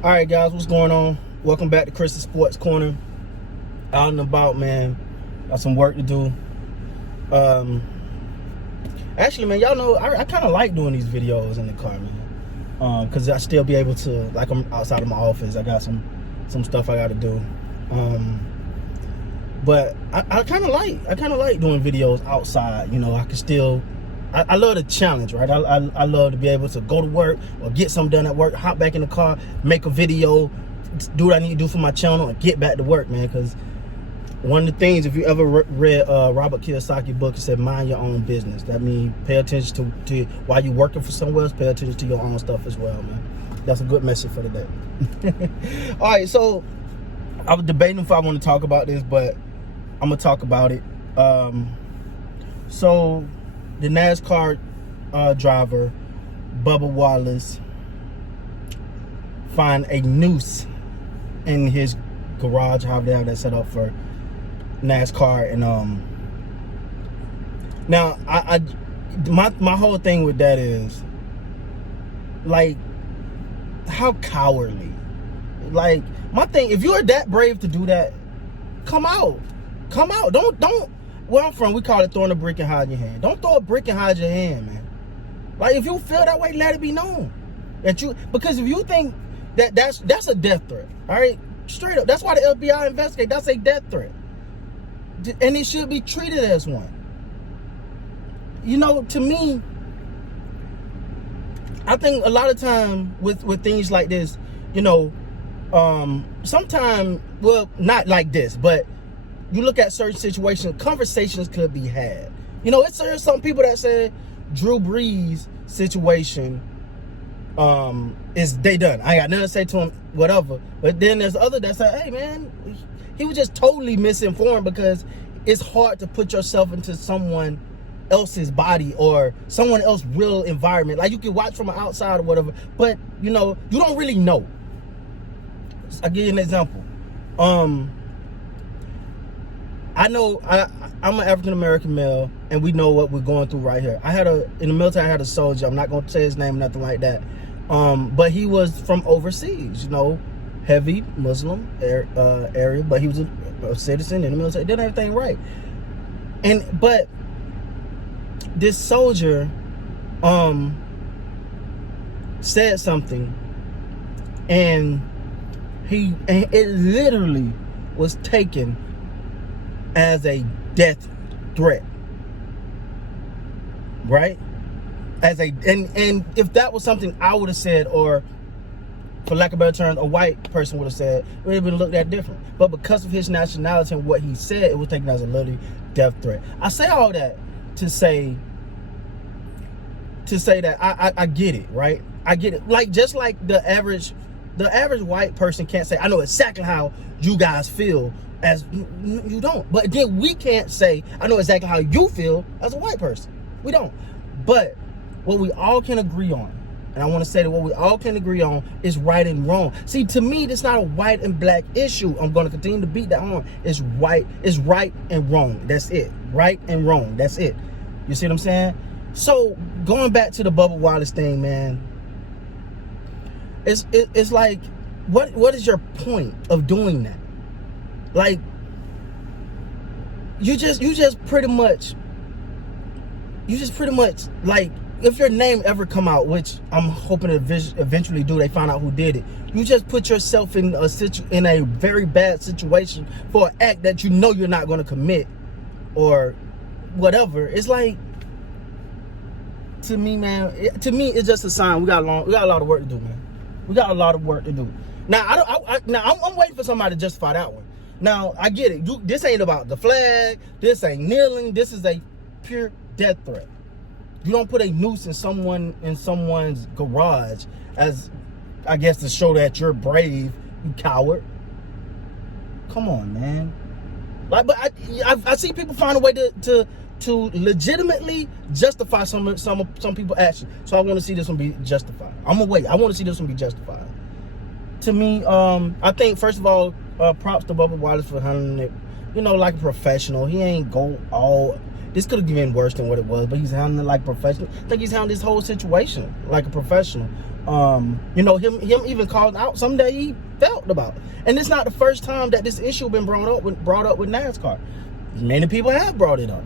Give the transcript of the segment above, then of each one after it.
All right, guys, what's going on? Welcome back to Chris's Sports Corner. Out and about, man. Got some work to do. Actually, man, y'all know I kind of like doing these videos in the car, man. Because I still be able to, like, I'm outside of my office. I got some stuff I got to do. But I kind of like doing videos outside. You know, I can still. I love the challenge, right? I love to be able to go to work or get something done at work, hop back in the car, make a video, do what I need to do for my channel, and get back to work, man. Because one of the things, if you ever read Robert Kiyosaki's book, it said, mind your own business. That means pay attention to while you're working for someone else, pay attention to your own stuff as well, man. That's a good message for today. All right, so I was debating if I want to talk about this, but I'm going to talk about it. So the NASCAR driver, Bubba Wallace, find a noose in his garage, how they have that set up for NASCAR. And now my whole thing with that is, like, how cowardly. Like, my thing, if you're that brave to do that, come out. Don't. Where I'm from, we call it throwing a brick and hide your hand. Don't throw a brick and hide your hand, man. Like, if you feel that way, let it be known that you. Because if you think that that's a death threat, all right, straight up. That's why the FBI investigate. That's a death threat, and it should be treated as one. You know, to me, I think a lot of time with things like this, you know, sometimes, well, not like this, but you look at certain situations, conversations could be had. You know, there's some people that say Drew Brees' situation is they done. I got nothing to say to him, whatever. But then there's other that say, hey, man, he was just totally misinformed, because it's hard to put yourself into someone else's body or someone else's real environment. Like, you can watch from outside or whatever, but, you know, you don't really know. I'll give you an example. I know I'm an African-American male, and we know what we're going through right here. In the military, I had a soldier. I'm not going to say his name, nothing like that. But he was from overseas, you know, heavy Muslim area, but he was a citizen in the military. Did everything right. But this soldier said something, and it literally was taken as a death threat, right? And if that was something I would have said, or for lack of better terms, a white person would have said, it would have been looked at different. But because of his nationality and what he said, it was taken as a literally death threat. I say all that to say that I get it, right? I get it. Like, just like the average white person can't say, I know exactly how you guys feel, as you don't. But then we can't say, I know exactly how you feel as a white person. We don't. But what we all can agree on, and I want to say that what we all can agree on, is right and wrong. See, to me, it's not a white and black issue. I'm going to continue to beat that on. It's right and wrong. That's it. Right and wrong. That's it. You see what I'm saying? So, going back to the Bubba Wallace thing, man, it's like, what is your point of doing that? Like, you just pretty much, like, if your name ever come out, which I'm hoping to eventually do, they find out who did it, you just put yourself in a very bad situation for an act that you know you're not going to commit or whatever. It's like, to me, man, it's just a sign we got a lot of work to do, man. We got a lot of work to do. Now, I'm waiting for somebody to justify that one. Now, I get it. This ain't about the flag. This ain't kneeling. This is a pure death threat. You don't put a noose in someone's garage as, I guess, to show that you're brave, you coward. Come on, man. Like, but I see people find a way to legitimately justify some people's action. So I want to see this one be justified. I'm gonna wait. I want to see this one be justified. To me, I think, first of all, props to Bubba Wallace for handling it, you know, like a professional. He ain't go all. This could have been worse than what it was, but he's handling it like a professional. I think he's handling this whole situation like a professional. You know, him even calling out something that he felt about. And it's not the first time that this issue been brought up with NASCAR. Many people have brought it up.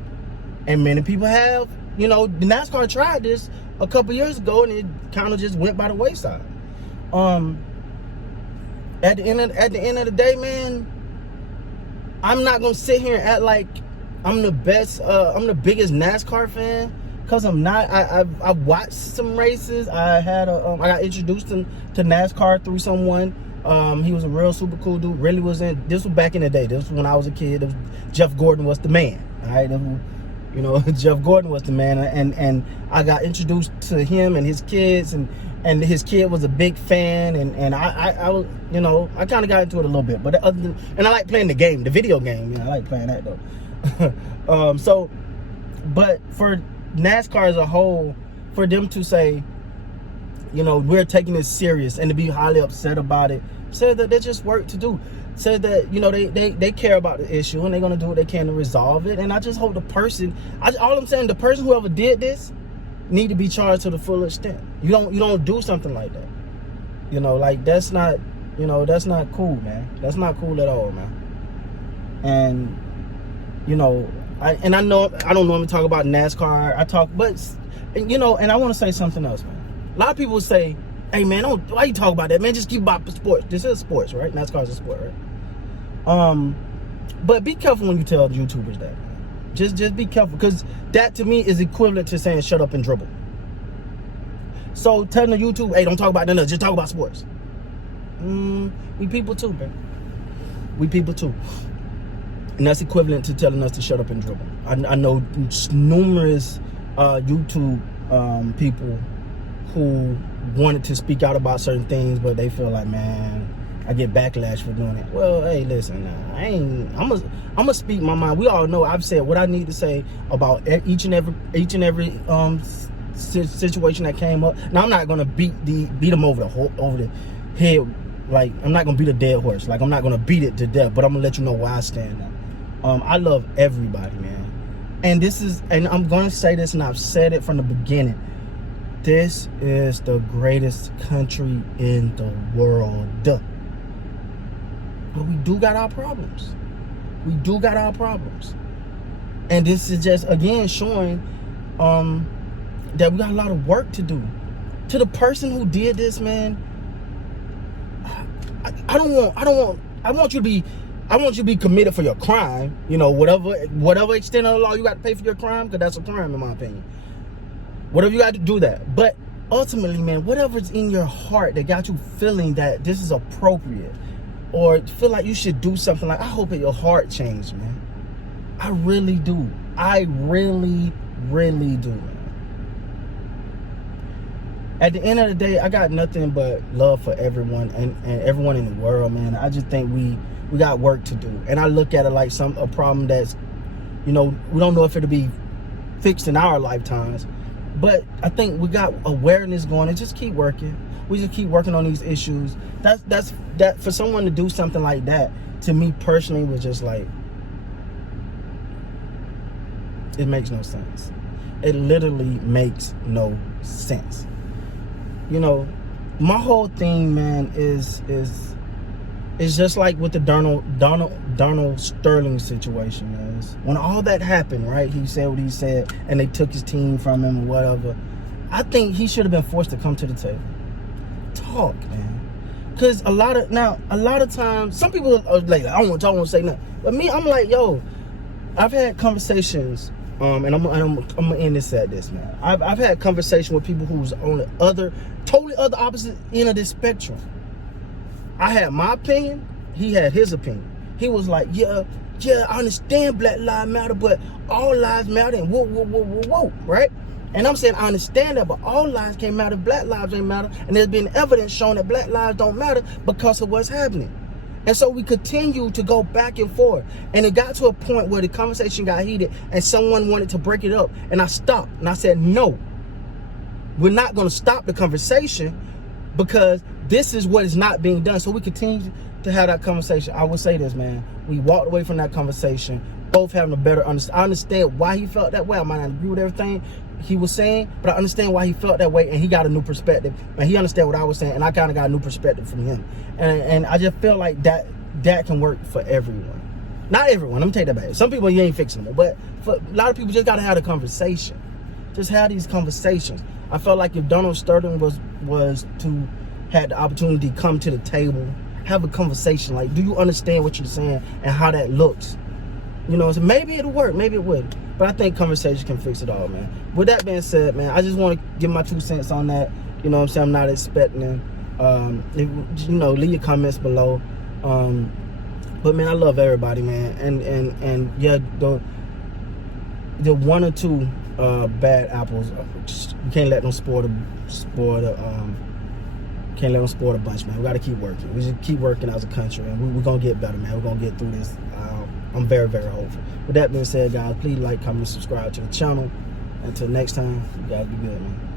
And many people have, you know, the NASCAR tried this a couple years ago and it kind of just went by the wayside. At the end of the day, man, I'm not gonna sit here and act like I'm the biggest NASCAR fan, cause I'm not. I've watched some races. I got introduced to NASCAR through someone. He was a real super cool dude. Really this was back in the day. This was when I was a kid. Jeff Gordon was the man. All right, you know, Jeff Gordon was the man, and I got introduced to him and his kids, and his kid was a big fan, and I was, you know, I kind of got into it a little bit, but and I like playing the game, the video game. You know, I like playing that though. So, but for NASCAR as a whole, for them to say, you know, we're taking this serious, and to be highly upset about it, said that there's just work to do. Said that, you know, they care about the issue and they're gonna do what they can to resolve it. And I just hope the person, all I'm saying, the person whoever did this need to be charged to the full extent. You don't do something like that. You know, like that's not, you know, that's not cool, man. That's not cool at all, man. And you know, I know I don't normally talk about NASCAR. But you know, and I want to say something else, man. A lot of people say, hey man, why you talk about that, man? Just keep about sports. This is sports, right? NASCAR is a sport, right? But be careful when you tell the YouTubers that, man. Just be careful, because that to me is equivalent to saying shut up and dribble. So telling the YouTube, hey, don't talk about nothing, just talk about sports. We people too, man. We people too. And that's equivalent to telling us to shut up and dribble. I know numerous YouTube people who wanted to speak out about certain things, but they feel like, man, I get backlash for doing it. Well, hey, listen, I'm gonna speak my mind. We all know I've said what I need to say about each and every situation that came up. Now I'm not gonna beat them over the head. Like, I'm not gonna beat a dead horse. Like, I'm not gonna beat it to death, but I'm gonna let you know where I stand now. I love everybody, man. And I'm gonna say this, and I've said it from the beginning. This is the greatest country in the world. But we do got our problems. We do got our problems. And this is just, again, showing that we got a lot of work to do. To the person who did this, man, I want you to be committed for your crime. You know, whatever extent of the law you got to pay for your crime, because that's a crime in my opinion. Whatever you got to do that. But ultimately, man, whatever's in your heart that got you feeling that this is appropriate, or feel like you should do something, like, I hope that your heart changed, man. I really do. I really, really do, man. At the end of the day, I got nothing but love for everyone and everyone in the world, man. I just think we got work to do. And I look at it like a problem that's, you know, we don't know if it'll be fixed in our lifetimes. But I think we got awareness going, and just keep working. We just keep working on these issues. That for someone to do something like that, to me personally, was just like, it makes no sense. It literally makes no sense. You know, my whole thing, man, is just like with the Donald Sterling situation is. When all that happened, right? He said what he said, and they took his team from him or whatever. I think he should have been forced to come to the table. Talk, man. Because a lot of times, some people are like, I don't want to say nothing. But me, I'm like, yo, I've had conversations, and I'm gonna end this at this, man. I've had conversation with people who's on the totally other opposite end of this spectrum. I had my opinion, he had his opinion. He was like, yeah, I understand Black Lives Matter, but all lives matter, and whoa, right? And I'm saying, I understand that, but all lives can't matter, Black lives ain't matter, and there's been evidence showing that Black lives don't matter because of what's happening. And so we continue to go back and forth, and it got to a point where the conversation got heated, and someone wanted to break it up, and I stopped, and I said, no, we're not going to stop the conversation, because this is what is not being done. So we continue to have that conversation. I will say this, man. We walked away from that conversation, both having a better understanding. I understand why he felt that way. I might not agree with everything he was saying, but I understand why he felt that way, and he got a new perspective, and he understood what I was saying, and I kind of got a new perspective from him, and I just feel like that can work for everyone. Not everyone, let me take that back. Some people, you ain't fixing them, but for a lot of people, just got to have a conversation. Just have these conversations. I felt like if Donald Sterling was to had the opportunity to come to the table, have a conversation, like, do you understand what you're saying and how that looks? You know, so maybe it'll work, maybe it wouldn't. But I think conversation can fix it all, man. With that being said, man, I just want to give my 2 cents on that. You know what I'm saying? I'm not expecting it. You know, leave your comments below. But man, I love everybody, man. And yeah, the 1 or 2 bad apples, you can't let them spoil the bunch, man. We got to keep working. We just keep working as a country, and we're gonna get better, man. We're gonna get through this. I'm very, very hopeful. With that being said, guys, please like, comment, subscribe to the channel. Until next time, you guys be good, man.